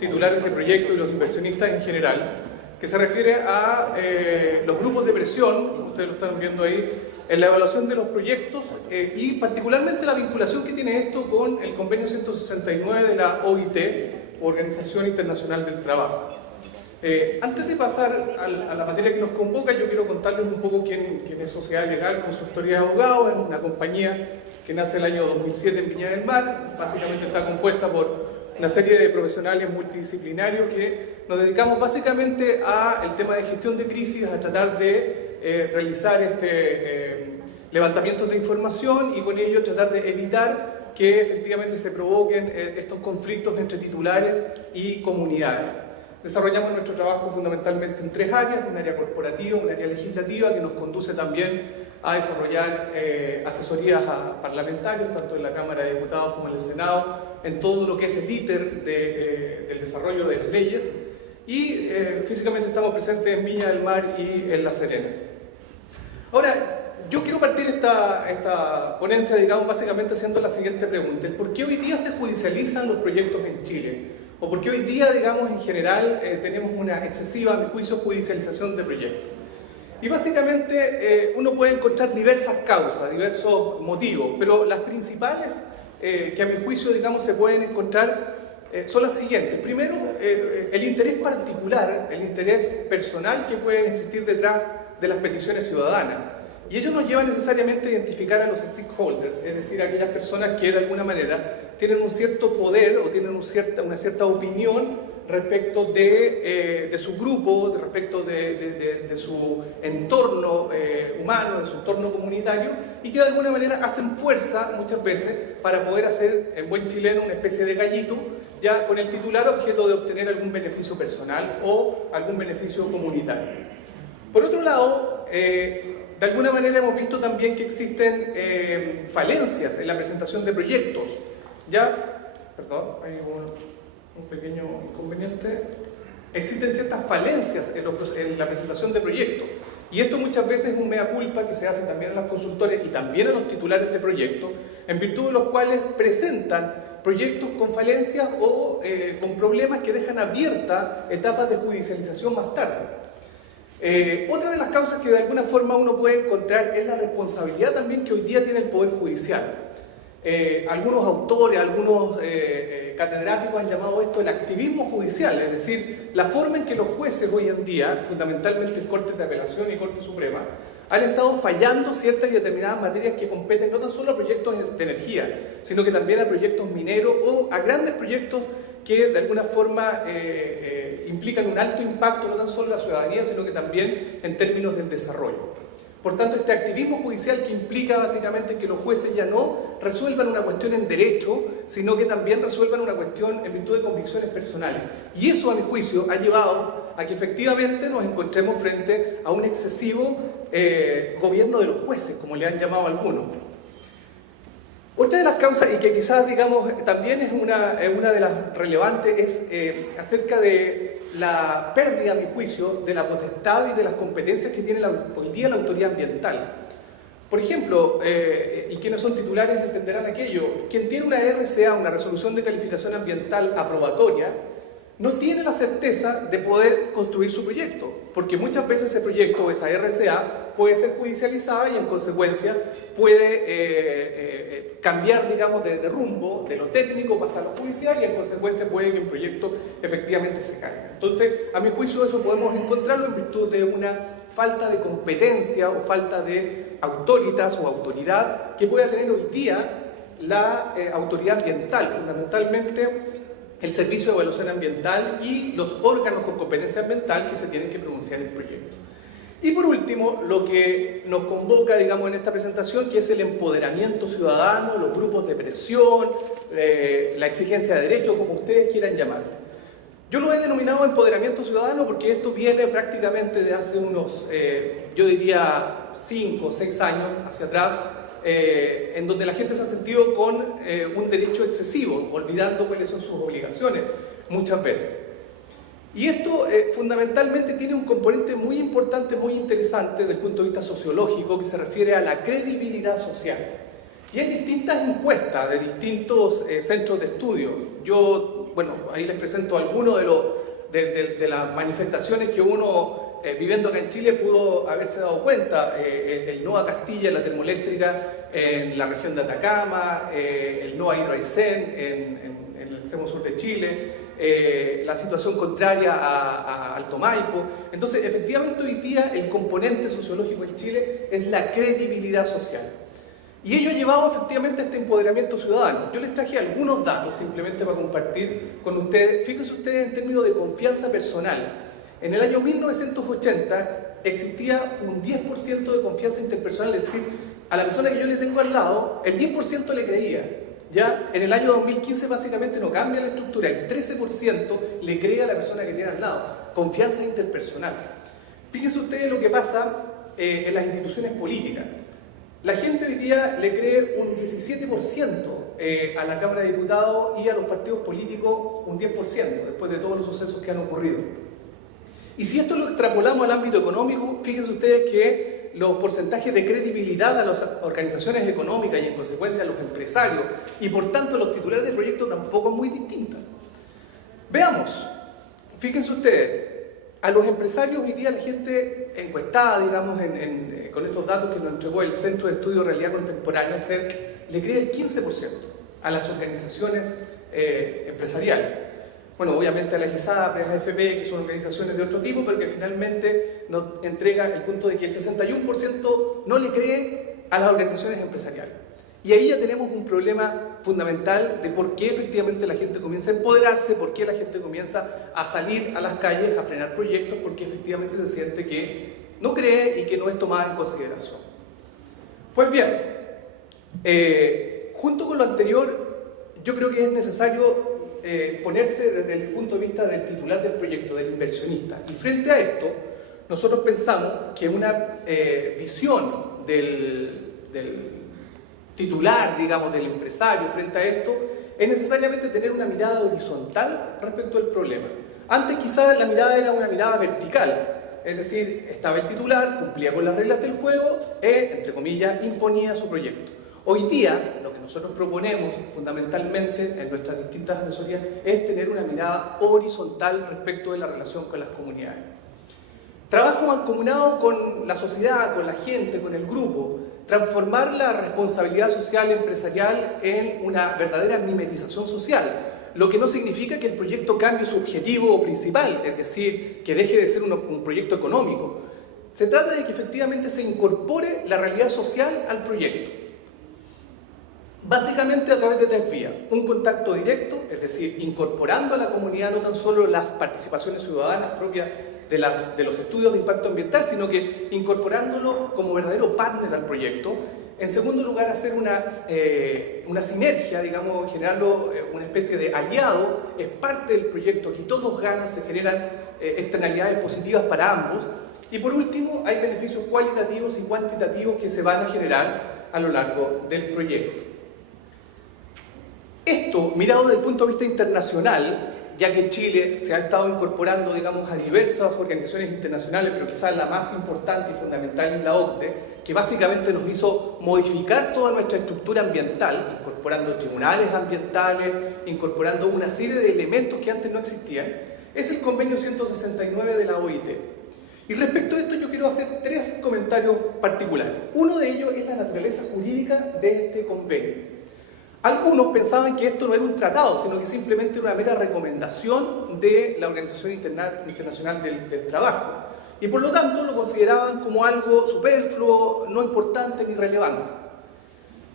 titulares de proyectos y los inversionistas en general, que se refiere a los grupos de presión, ustedes lo están viendo ahí, en la evaluación de los proyectos y particularmente la vinculación que tiene esto con el convenio 169 de la OIT, Organización Internacional del Trabajo. Antes de pasar a la materia que nos convoca, yo quiero contarles un poco quién es Sociedad Legal Consultoría de Abogados. Es una compañía que nace el año 2007 en Viña del Mar. Básicamente está compuesta por una serie de profesionales multidisciplinarios que nos dedicamos básicamente al tema de gestión de crisis, a tratar de realizar levantamientos de información y con ello tratar de evitar que efectivamente se provoquen estos conflictos entre titulares y comunidades. Desarrollamos nuestro trabajo fundamentalmente en tres áreas: un área corporativa, un área legislativa, que nos conduce también a desarrollar asesorías a parlamentarios, tanto en la Cámara de Diputados como en el Senado, en todo lo que es el íter del desarrollo de las leyes, y físicamente estamos presentes en Viña del Mar y en La Serena. Ahora, yo quiero partir esta ponencia, digamos, básicamente haciendo la siguiente pregunta: ¿por qué hoy día se judicializan los proyectos en Chile? ¿O por qué hoy día, digamos, en general tenemos una excesiva, a mi juicio, judicialización de proyectos? Y básicamente uno puede encontrar diversas causas, diversos motivos, pero las principales que a mi juicio, digamos, se pueden encontrar son las siguientes. Primero, el interés particular, el interés personal que puede existir detrás de las peticiones ciudadanas. Y ello nos lleva necesariamente a identificar a los stakeholders, es decir, a aquellas personas que de alguna manera tienen un cierto poder o tienen una cierta opinión respecto de su grupo, respecto de su entorno humano, de su entorno comunitario, y que de alguna manera hacen fuerza muchas veces para poder hacer, en buen chileno, una especie de gallito, ya con el titular objeto de obtener algún beneficio personal o algún beneficio comunitario. Por otro lado, de alguna manera hemos visto también que existen falencias en la presentación de proyectos. Perdón, hay un pequeño inconveniente. Existen ciertas falencias en la presentación de proyectos. Y esto muchas veces es un mea culpa que se hace también a los consultores y también a los titulares de proyectos, en virtud de los cuales presentan proyectos con falencias o con problemas que dejan abiertas etapas de judicialización más tarde. Otra de las causas que de alguna forma uno puede encontrar es la responsabilidad también que hoy día tiene el Poder Judicial. Algunos autores, algunos catedráticos han llamado esto el activismo judicial, es decir, la forma en que los jueces hoy en día, fundamentalmente en Cortes de Apelación y Corte Suprema, han estado fallando ciertas y determinadas materias que competen no tan solo a proyectos de energía, sino que también a proyectos mineros o a grandes proyectos que de alguna forma implican un alto impacto no tan solo en la ciudadanía, sino que también en términos del desarrollo. Por tanto, este activismo judicial que implica básicamente que los jueces ya no resuelvan una cuestión en derecho, sino que también resuelvan una cuestión en virtud de convicciones personales. Y eso, a mi juicio, ha llevado a que efectivamente nos encontremos frente a un excesivo gobierno de los jueces, como le han llamado algunos. Otra de las causas, y que quizás digamos también es una de las relevantes, es acerca de la pérdida, a mi juicio, de la potestad y de las competencias que tiene hoy día la autoridad ambiental. Por ejemplo, y quienes son titulares entenderán aquello: quien tiene una RCA, una resolución de calificación ambiental aprobatoria, no tiene la certeza de poder construir su proyecto, porque muchas veces ese proyecto o esa RCA puede ser judicializada y en consecuencia puede cambiar, digamos, de rumbo, de lo técnico pasar a lo judicial, y en consecuencia puede que un proyecto efectivamente se caiga. Entonces, a mi juicio, eso podemos encontrarlo en virtud de una falta de competencia o falta de autoritas o autoridad que pueda tener hoy día la autoridad ambiental, fundamentalmente el Servicio de Evaluación Ambiental y los órganos con competencia ambiental que se tienen que pronunciar en el proyecto. Y por último, lo que nos convoca, digamos, en esta presentación, que es el empoderamiento ciudadano, los grupos de presión, la exigencia de derechos, como ustedes quieran llamarlo. Yo lo he denominado empoderamiento ciudadano porque esto viene prácticamente de hace unos, yo diría, 5 o 6 años hacia atrás, en donde la gente se ha sentido con un derecho excesivo, olvidando cuáles son sus obligaciones muchas veces. Y esto fundamentalmente tiene un componente muy importante, muy interesante desde el punto de vista sociológico, que se refiere a la credibilidad social. Y hay distintas encuestas de distintos centros de estudio. Yo bueno, ahí les presento algunos de las manifestaciones que uno, viviendo acá en Chile, pudo haberse dado cuenta. El no a Castilla, la termoeléctrica en la región de Atacama, el no a Hidro Aysén en el extremo sur de Chile, la situación contraria a Alto Maipo. Entonces, efectivamente, hoy día el componente sociológico en Chile es la credibilidad social. Y ello ha llevado efectivamente a este empoderamiento ciudadano. Yo les traje algunos datos simplemente para compartir con ustedes. Fíjense ustedes en términos de confianza personal. En el año 1980 existía un 10% de confianza interpersonal, es decir, a la persona que yo le tengo al lado, el 10% le creía. Ya en el año 2015 básicamente no cambia la estructura, el 13% le cree a la persona que tiene al lado. Confianza interpersonal. Fíjense ustedes lo que pasa en las instituciones políticas. La gente hoy día le cree un 17% a la Cámara de Diputados y a los partidos políticos un 10%, después de todos los sucesos que han ocurrido. Y si esto lo extrapolamos al ámbito económico, fíjense ustedes que los porcentajes de credibilidad a las organizaciones económicas y en consecuencia a los empresarios y por tanto a los titulares del proyecto tampoco es muy distinta. Veamos, fíjense ustedes, a los empresarios hoy día la gente encuestada, digamos, con estos datos que nos entregó el Centro de Estudio de Realidad Contemporánea, CER, le cree el 15% a las organizaciones empresariales. Bueno, obviamente a las ISAPRES, a AFP, que son organizaciones de otro tipo, pero que finalmente nos entrega el punto de que el 61% no le cree a las organizaciones empresariales. Y ahí ya tenemos un problema fundamental de por qué efectivamente la gente comienza a empoderarse, por qué la gente comienza a salir a las calles, a frenar proyectos, porque efectivamente se siente que no cree y que no es tomada en consideración. Pues bien, junto con lo anterior, yo creo que es necesario ponerse desde el punto de vista del titular del proyecto, del inversionista. Y frente a esto, nosotros pensamos que una visión del titular, digamos, del empresario frente a esto, es necesariamente tener una mirada horizontal respecto al problema. Antes quizás la mirada era una mirada vertical, es decir, estaba el titular, cumplía con las reglas del juego e, entre comillas, imponía su proyecto. Hoy día, lo que nosotros proponemos fundamentalmente en nuestras distintas asesorías es tener una mirada horizontal respecto de la relación con las comunidades. Trabajo mancomunado con la sociedad, con la gente, con el grupo, transformar la responsabilidad social empresarial en una verdadera mimetización social, lo que no significa que el proyecto cambie su objetivo principal, es decir, que deje de ser un proyecto económico. Se trata de que efectivamente se incorpore la realidad social al proyecto. Básicamente a través de tres vías. Un contacto directo, es decir, incorporando a la comunidad no tan solo las participaciones ciudadanas propias de los estudios de impacto ambiental, sino que incorporándolo como verdadero partner al proyecto. En segundo lugar, hacer una sinergia, digamos, generarlo una especie de aliado, es parte del proyecto, aquí todos ganan, se generan externalidades positivas para ambos. Y por último, hay beneficios cualitativos y cuantitativos que se van a generar a lo largo del proyecto. Esto, mirado desde el punto de vista internacional, ya que Chile se ha estado incorporando, digamos, a diversas organizaciones internacionales, pero quizás la más importante y fundamental es la OCDE, que básicamente nos hizo modificar toda nuestra estructura ambiental, incorporando tribunales ambientales, incorporando una serie de elementos que antes no existían, es el convenio 169 de la OIT. Y respecto a esto yo quiero hacer tres comentarios particulares. Uno de ellos es la naturaleza jurídica de este convenio. Algunos pensaban que esto no era un tratado, sino que simplemente era una mera recomendación de la Organización Internacional del Trabajo. Y por lo tanto lo consideraban como algo superfluo, no importante ni relevante.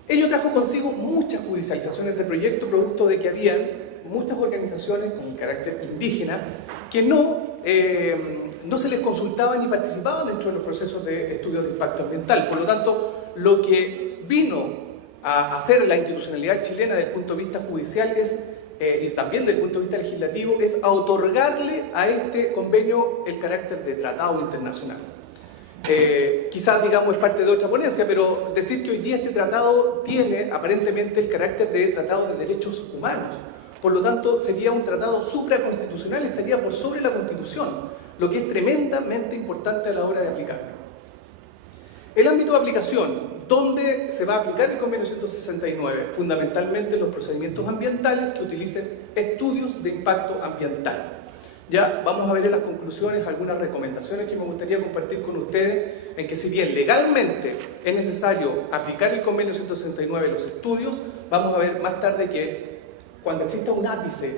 Ello trajo consigo muchas judicializaciones del proyecto, producto de que habían muchas organizaciones con carácter indígena que no se les consultaba ni participaban dentro de los procesos de estudios de impacto ambiental. Por lo tanto, lo que vino a hacer la institucionalidad chilena desde el punto de vista judicial y también desde el punto de vista legislativo es a otorgarle a este convenio el carácter de tratado internacional. Quizás, digamos, es parte de otra ponencia, pero decir que hoy día este tratado tiene aparentemente el carácter de tratado de derechos humanos. Por lo tanto, sería un tratado supraconstitucional, estaría por sobre la Constitución, lo que es tremendamente importante a la hora de aplicarlo. El ámbito de aplicación. ¿Dónde se va a aplicar el convenio 169? Fundamentalmente los procedimientos ambientales que utilicen estudios de impacto ambiental. Ya vamos a ver en las conclusiones algunas recomendaciones que me gustaría compartir con ustedes, en que si bien legalmente es necesario aplicar el convenio 169 en los estudios, vamos a ver más tarde que cuando exista un ápice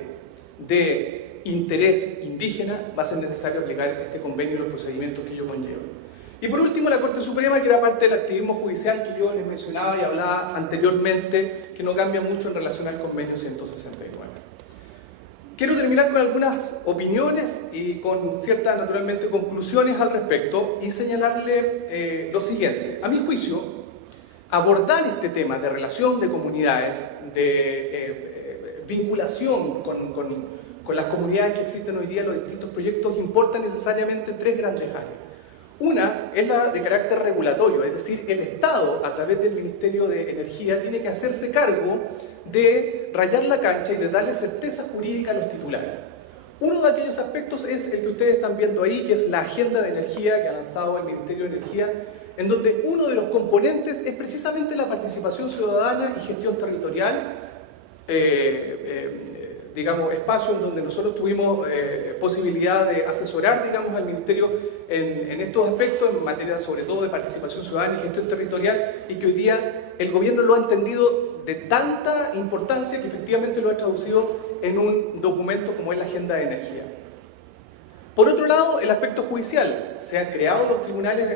de interés indígena va a ser necesario aplicar este convenio y los procedimientos que ello conlleva. Y por último, la Corte Suprema, que era parte del activismo judicial que yo les mencionaba y hablaba anteriormente, que no cambia mucho en relación al convenio 169. Quiero terminar con algunas opiniones y con ciertas, naturalmente, conclusiones al respecto y señalarle lo siguiente. A mi juicio, abordar este tema de relación de comunidades, de vinculación con las comunidades que existen hoy día en los distintos proyectos, importa necesariamente en tres grandes áreas. Una es la de carácter regulatorio, es decir, el Estado, a través del Ministerio de Energía, tiene que hacerse cargo de rayar la cancha y de darle certeza jurídica a los titulares. Uno de aquellos aspectos es el que ustedes están viendo ahí, que es la agenda de energía que ha lanzado el Ministerio de Energía, en donde uno de los componentes es precisamente la participación ciudadana y gestión territorial, digamos, espacio en donde nosotros tuvimos posibilidad de asesorar, digamos, al Ministerio en estos aspectos, en materia sobre todo de participación ciudadana y gestión territorial, y que hoy día el gobierno lo ha entendido de tanta importancia que efectivamente lo ha traducido en un documento como es la Agenda de Energía. Por otro lado, el aspecto judicial. Se han creado los tribunales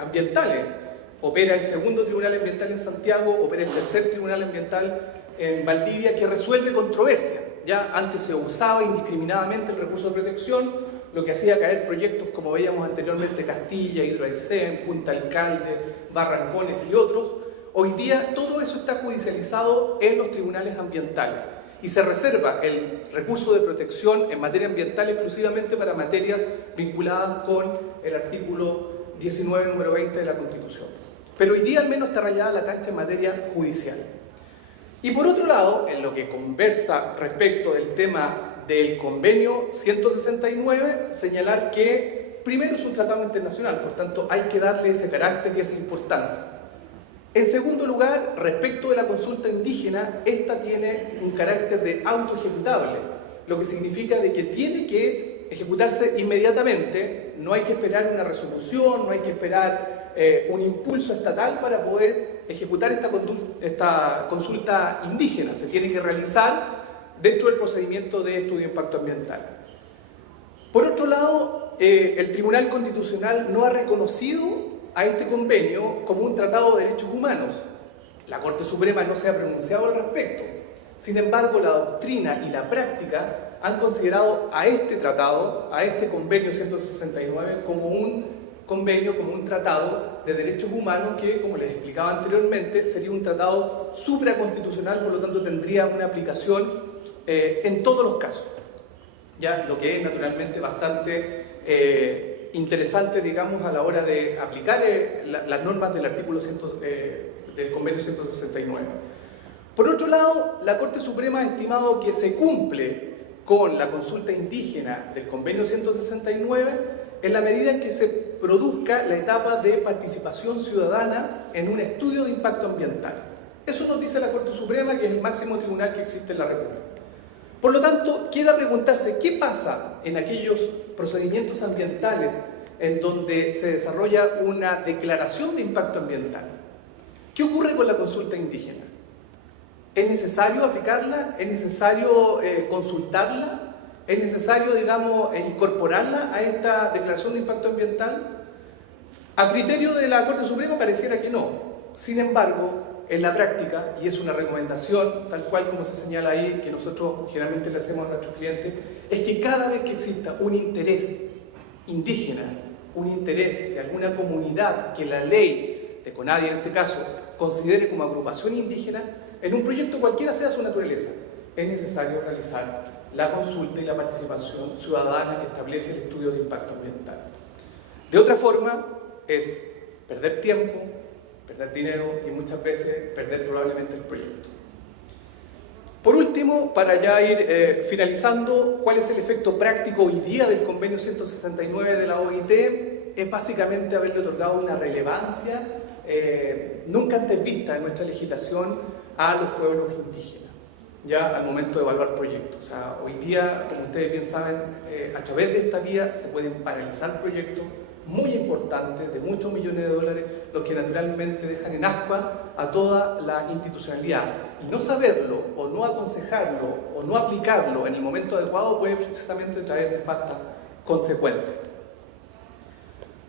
ambientales. Opera el segundo tribunal ambiental en Santiago, opera el tercer tribunal ambiental en Valdivia, que resuelve controversias. Ya antes se usaba indiscriminadamente el recurso de protección, lo que hacía caer proyectos como veíamos anteriormente, Castilla, Hidroaicén, Punta Alcalde, Barrancones y otros. Hoy día todo eso está judicializado en los tribunales ambientales y se reserva el recurso de protección en materia ambiental exclusivamente para materias vinculadas con el artículo 19, número 20 de la Constitución. Pero hoy día al menos está rayada la cancha en materia judicial. Y por otro lado, en lo que conversa respecto del tema del convenio 169, señalar que primero es un tratado internacional, por tanto hay que darle ese carácter y esa importancia. En segundo lugar, respecto de la consulta indígena, esta tiene un carácter de autoejecutable, lo que significa de que tiene que ejecutarse inmediatamente, no hay que esperar una resolución, no hay que esperar un impulso estatal para poder ejecutar esta consulta indígena, se tiene que realizar dentro del procedimiento de estudio de impacto ambiental. Por otro lado, el Tribunal Constitucional no ha reconocido a este convenio como un tratado de derechos humanos. La Corte Suprema no se ha pronunciado al respecto. Sin embargo, la doctrina y la práctica han considerado a este tratado, a este convenio 169, como un convenio, como un tratado de derechos humanos que, como les explicaba anteriormente, sería un tratado supraconstitucional, por lo tanto tendría una aplicación en todos los casos. Ya, lo que es naturalmente bastante interesante, digamos, a la hora de aplicar las normas del artículo del convenio 169. Por otro lado, la Corte Suprema ha estimado que se cumple con la consulta indígena del convenio 169 en la medida en que se produzca la etapa de participación ciudadana en un estudio de impacto ambiental. Eso nos dice la Corte Suprema, que es el máximo tribunal que existe en la República. Por lo tanto, queda preguntarse qué pasa en aquellos procedimientos ambientales en donde se desarrolla una declaración de impacto ambiental. ¿Qué ocurre con la consulta indígena? ¿Es necesario aplicarla? ¿Es necesario consultarla? ¿Es necesario, digamos, incorporarla a esta declaración de impacto ambiental? A criterio de la Corte Suprema pareciera que no. Sin embargo, en la práctica, y es una recomendación, tal cual como se señala ahí, que nosotros generalmente le hacemos a nuestros clientes, es que cada vez que exista un interés indígena, un interés de alguna comunidad que la ley de CONADI en este caso considere como agrupación indígena, en un proyecto cualquiera sea su naturaleza, es necesario realizar la consulta y la participación ciudadana que establece el estudio de impacto ambiental. De otra forma, es perder tiempo, perder dinero y muchas veces perder probablemente el proyecto. Por último, para ya ir finalizando, ¿cuál es el efecto práctico hoy día del convenio 169 de la OIT? es básicamente haberle otorgado una relevancia nunca antes vista en nuestra legislación a los pueblos indígenas, ya al momento de evaluar proyectos. O sea, hoy día, como ustedes bien saben, a través de esta vía se pueden paralizar proyectos muy importantes, de muchos millones de dólares, los que naturalmente dejan en ascuas a toda la institucionalidad. Y no saberlo, o no aconsejarlo, o no aplicarlo en el momento adecuado puede precisamente traer nefastas consecuencias.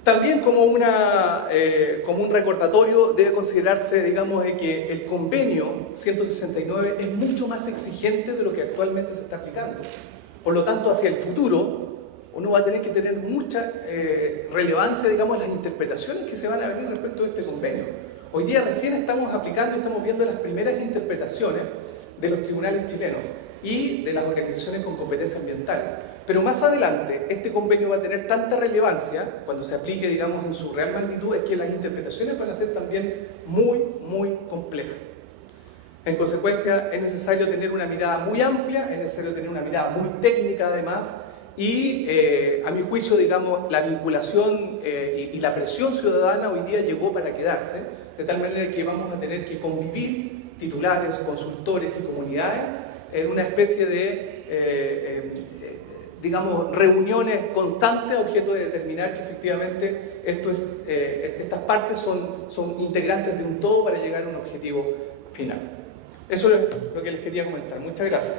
También como un recordatorio debe considerarse, digamos, de que el convenio 169 es mucho más exigente de lo que actualmente se está aplicando. Por lo tanto, hacia el futuro, uno va a tener que tener mucha relevancia, digamos, en las interpretaciones que se van a venir respecto de este convenio. Hoy día recién estamos aplicando y estamos viendo las primeras interpretaciones de los tribunales chilenos y de las organizaciones con competencia ambiental. Pero más adelante, este convenio va a tener tanta relevancia, cuando se aplique, digamos, en su real magnitud, es que las interpretaciones van a ser también muy, muy complejas. En consecuencia, es necesario tener una mirada muy amplia, es necesario tener una mirada muy técnica además, y a mi juicio, digamos, la vinculación y la presión ciudadana hoy día llegó para quedarse, de tal manera que vamos a tener que convivir titulares, consultores y comunidades en una especie de, digamos, reuniones constantes a objeto de determinar que efectivamente estas partes son integrantes de un todo para llegar a un objetivo final. Eso es lo que les quería comentar. Muchas gracias.